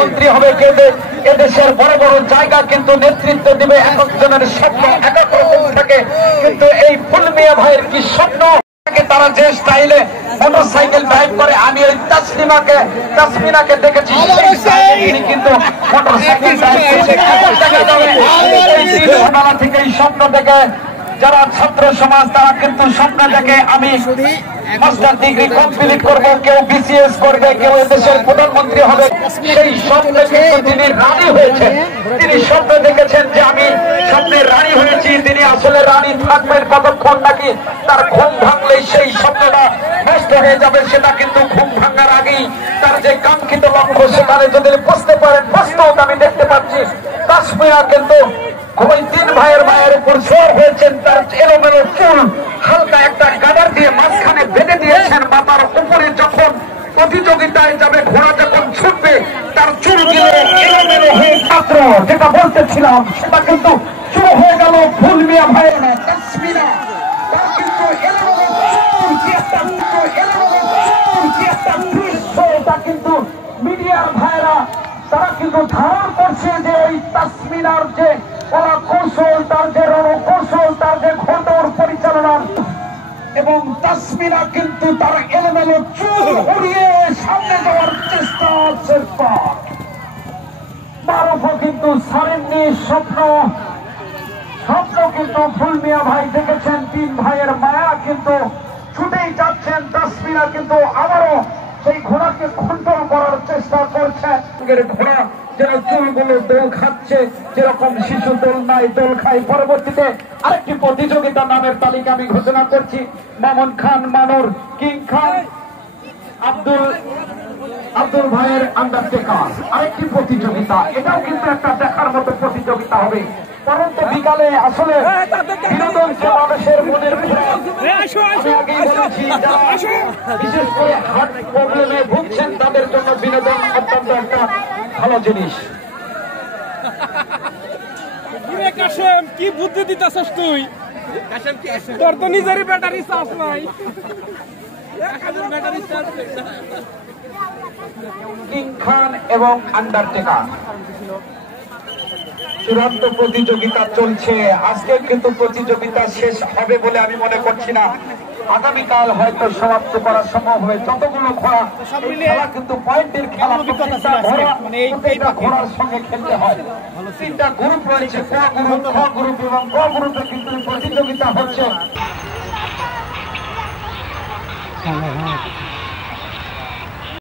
মন্ত্রী হবে, কে এদেশের বড় বড় জায়গা কিন্তু নেতৃত্ব দিবে। এক একজনের স্বপ্ন এক এক রকম থাকে, কিন্তু এই ফুল মিয়া ভাইয়ের কি স্বপ্ন, তারা যে স্টাইলে মোটরসাইকেল ড্রাইভ করে, আমি ওই তাসমিনাকে দেখেছি তিনি কিন্তু মোটরসাইকেল ড্রাইভ থেকে এই স্বপ্ন দেখে যারা ছাত্র সমাজ তারা কিন্তু স্বপ্ন দেখে আমি মাস্টার ডিগ্রি কমপ্লিট করব, কেউ বিসিএস করবে, কেউ এদেশের প্রধানমন্ত্রী হবে। সেই স্বপ্নে কিন্তু তিনি রানী হয়েছেন। তিনি স্বপ্ন দেখেছেন যে আমি স্বপ্নের রানী হয়েছি, তিনি আসলে রানী থাকবেন কতক্ষণ নাকি তার ঘুম ভাঙলেই সেই স্বপ্নটা নষ্ট হয়ে যাবে। সেটা কিন্তু ঘুম ভাঙার আগেই তার যে কাঙ্ক্ষিত লক্ষ্য সেখানে যদি বুঝতে পারেন, প্রস্তুত আমি দেখতে পাচ্ছি তাসমিনা কিন্তু ওই তিন ভাইয়ের মায়ের উপর সওয়ার হয়েছেন। তার এলোমেলো চুল হালকা একটা গাডার দিয়ে মাঝখানে বেঁধে দিয়েছেন। মাথার উপরে যখন প্রতিযোগিতায় যাবে, ঘোড়া যখন ছুটবে, তার চুলগুলো এলোমেলো হয়ে ছাত্র যেটা বলতেছিলাম সেটা কিন্তু শুরু হয়ে গেল। ফুল মিয়া ভাইয়ের না তাসমিনা, তার কিন্তু এলোমেলো চুল কি একটা দৃশ্যটা কিন্তু মিডিয়ার ভাইরা তারা কিন্তু ধারণ করছে যে এই তাসমিনার যে কলা কৌশল, তার যে রণকৌশল, তার যে ঘটনার পরিচালনা, এবং তাসমিনা কিন্তু তার এলোমেলো চুল উড়িয়ে সামনে যাওয়ার চেষ্টা মারুফও কিন্তু সারেননি। স্বপ্ন কিন্তু ফুল মিয়া ভাই দেখেছেন, তিন ভাইয়ের মায়া কিন্তু ছুটেই যাচ্ছেন। তাসমিনা কিন্তু আবারও সেই ঘোড়াকে কন্ট্রোল করার চেষ্টা করছেন। ঘোড়া যেন চুলগুলো দোল খাচ্ছে, যেরকম শিশু দোল নাই দোল খায়। পরবর্তীতে আরেকটি প্রতিযোগিতার নামের তালিকা আমি ঘোষণা করছি। মামুন খান মানুর, কিং খান, আব্দুল ভাইয়ের আন্ডারটেকার আরেকটি প্রতিযোগিতা। এটাও কিন্তু একটা দেখার মতো প্রতিযোগিতা হবে। পরন্তু বিকালে আসলে বিনোদন যে মানুষের মনের বিশেষ করে হার্ট প্রবলেমে ভুগছেন তাদের জন্য বিনোদন অত্যন্ত একটা ভালো জিনিস। কি বুদ্ধি দিতেছস তুই? তোর তো নিজেরই ব্যাটারি চার্জ নাই। কিং খান এবং আন্ডারটেকার চূড়ান্ত প্রতিযোগিতা চলছে। আজকে কিন্তু প্রতিযোগিতা শেষ হবে বলে আমি মনে করছি না, আগামীকাল হয়তো সমাপ্ত করা সম্ভব হবে। যতগুলো ঘোড়া খেলা কিন্তু পয়েন্টের খেলা, ঘোড়ার সঙ্গে খেলতে হয়। তিনটা গ্রুপ রয়েছে, ক গ্রুপ, খ গ্রুপ এবং গ গ্রুপে কিন্তু প্রতিযোগিতা হচ্ছে।